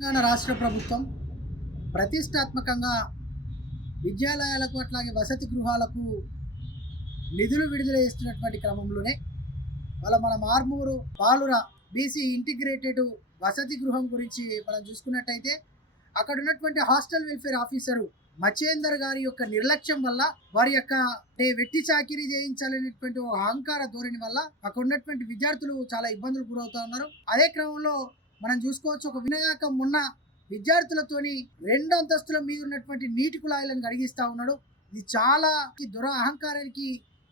తెలంగాణ రాష్ట్ర ప్రభుత్వం ప్రతిష్టాత్మకంగా విద్యాలయాలకు అట్లాగే వసతి గృహాలకు నిధులు విడుదల చేస్తున్నటువంటి క్రమంలోనే మన మార్మూరు బాలుర బీసీ ఇంటిగ్రేటెడ్ వసతి గృహం గురించి మనం చూసుకున్నట్టయితే అక్కడ ఉన్నటువంటి హాస్టల్ వెల్ఫేర్ ఆఫీసరు మచేందర్ గారి యొక్క నిర్లక్ష్యం వల్ల వారి యొక్క వెట్టి చాకిరీ చేయించాలనేటువంటి ఒక అహంకార ధోరణి వల్ల అక్కడ ఉన్నటువంటి విద్యార్థులు చాలా ఇబ్బందులు గురవుతా ఉన్నారు. అదే క్రమంలో మనం చూసుకోవచ్చు, ఒక వినాయకం మొన్న విద్యార్థులతోని 2 అంతస్తుల మీద ఉన్నటువంటి నీటి కుళాయిలను కడిగిస్తా ఉన్నాడు. ఇది చాలా అహంకారానికి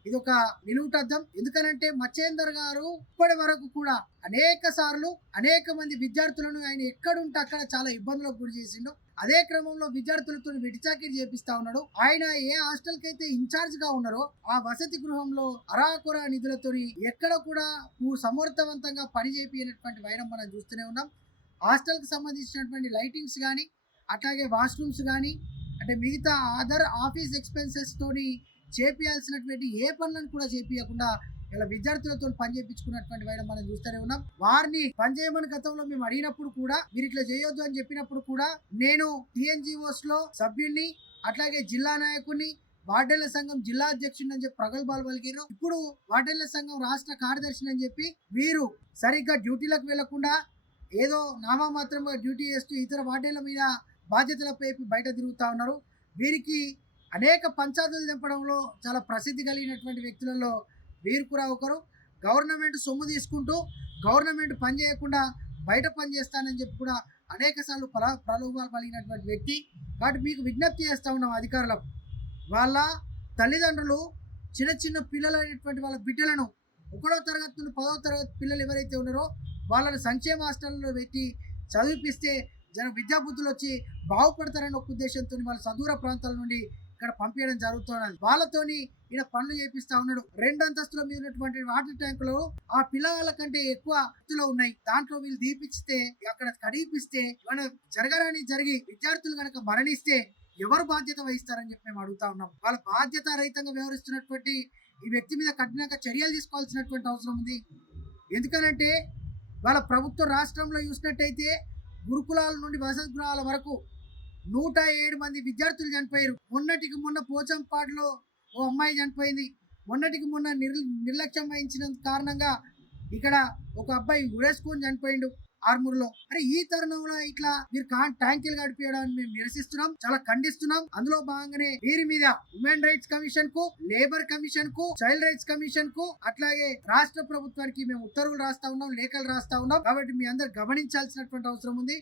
ఇది ఒక నిలువుటద్దం. ఎందుకనంటే మచేందర్ గారు ఇప్పటి వరకు కూడా అనేక మంది విద్యార్థులను ఆయన ఎక్కడుంటే అక్కడ చాలా ఇబ్బందులకు గురి చేసిండు. అదే క్రమంలో విద్యార్థులతో వెటిచాకిరి చేపిస్తా ఉన్నాడు. ఆయన ఏ హాస్టల్ కి అయితే ఇన్ఛార్జ్ గా ఉన్నారో ఆ వసతి గృహంలో అరాకొర నిధులతో ఎక్కడ కూడా సమర్థవంతంగా పని చేపినటువంటి వైరం మనం చూస్తూనే ఉన్నాం. హాస్టల్ కి సంబంధించినటువంటి లైటింగ్స్ కానీ అట్లాగే వాష్రూమ్స్ కానీ అంటే మిగతా అదర్ ఆఫీస్ ఎక్స్పెన్సెస్ తోని చేపియాల్సినటువంటి ఏ పనులను కూడా చేపియకుండా ఇలా విద్యార్థులతో పని చేయించుకున్నటువంటి వైరం మనం చూస్తూనే ఉన్నాం. వారిని పనిచేయమని గతంలో మేము అడిగినప్పుడు కూడా మీరు ఇట్లా చేయొద్దు అని చెప్పినప్పుడు కూడా నేను టిఎన్జిఓస్ లో సభ్యుడిని అట్లాగే జిల్లా నాయకుడిని వార్డెన్ల సంఘం జిల్లా అధ్యక్షుడిని అని చెప్పి ప్రగల్భాలు పలికిరు. ఇప్పుడు వార్డెన్ల సంఘం రాష్ట్ర కార్యదర్శిని అని చెప్పి వీరు సరిగ్గా డ్యూటీలకు వెళ్లకుండా ఏదో నామమాత్రంగా డ్యూటీ చేస్తూ ఇతర వార్డెన్ల మీద బాధ్యతలపై బయట తిరుగుతా ఉన్నారు. వీరికి అనేక పంచాయతీలు తెంపడంలో చాలా ప్రసిద్ధి కలిగినటువంటి వ్యక్తులలో వీరు కూడా ఒకరు. గవర్నమెంట్ సొమ్ము తీసుకుంటూ గవర్నమెంట్ పని చేయకుండా బయట పని చేస్తానని చెప్పి కూడా అనేక సార్లు ప్రలోభాలు కలిగినటువంటి వ్యక్తి. కాబట్టి మీకు విజ్ఞప్తి చేస్తూ ఉన్నాం అధికారులకు, వాళ్ళ తల్లిదండ్రులు చిన్న పిల్లలైనటువంటి వాళ్ళ బిడ్డలను 1వ తరగతి నుండి 10వ తరగతి పిల్లలు ఎవరైతే ఉన్నారో వాళ్ళని సంక్షేమ హాస్టల్లో పెట్టి చదివిపిస్తే విద్యాబుద్ధులు వచ్చి బాగుపడతారని ఒక ఉద్దేశంతో వాళ్ళ సదూర ప్రాంతాల నుండి ఇక్కడ పంపించడం జరుగుతున్నది. వాళ్ళతోని ఈయన పనులు చేపిస్తా ఉన్నాడు. 2 అంతస్తుల మీద ఉన్నటువంటి వాటర్ ట్యాంకులు ఆ పిల్లల కంటే ఎక్కువ ఎత్తులో ఉన్నాయి. దాంట్లో వీళ్ళు దీపిస్తే అక్కడ కడిగిపిస్తే మన జరిగి విద్యార్థులు కనుక మరణిస్తే ఎవరు బాధ్యత వహిస్తారని చెప్పి మేము అడుగుతా ఉన్నాం. వాళ్ళ బాధ్యత రహితంగా వ్యవహరిస్తున్నటువంటి ఈ వ్యక్తి మీద కఠినంగా చర్యలు తీసుకోవాల్సినటువంటి అవసరం ఉంది. ఎందుకనంటే వాళ్ళ ప్రభుత్వ రాష్ట్రంలో చూసినట్టయితే గురుకులాల నుండి వసతి గృహాల వరకు 107 మంది విద్యార్థులు చనిపోయారు. మొన్నటికి మొన్న పోచంపాడులో ఓ అమ్మాయి చనిపోయింది. మొన్నటికి మొన్న నిర్లక్ష్యం వహించిన కారణంగా ఇక్కడ ఒక అబ్బాయి ఉరేసుకొని చనిపోయిండు ఆర్మూర్లో. అరే ఈ తరుణంలో ఇట్లా మీరు ట్యాంకీలు గడిపేయడాన్ని మేము నిరసిస్తున్నాం, చాలా ఖండిస్తున్నాం. అందులో భాగంగానే వీరి మీద హ్యూమన్ రైట్స్ కమిషన్ కు, లేబర్ కమిషన్ కు, చైల్డ్ రైట్స్ కమిషన్ కు అట్లాగే రాష్ట్ర ప్రభుత్వానికి మేము ఉత్తర్వులు రాస్తా ఉన్నాం, లేఖలు రాస్తా ఉన్నాం. కాబట్టి మీ అందరు గమనించాల్సినటువంటి అవసరం ఉంది.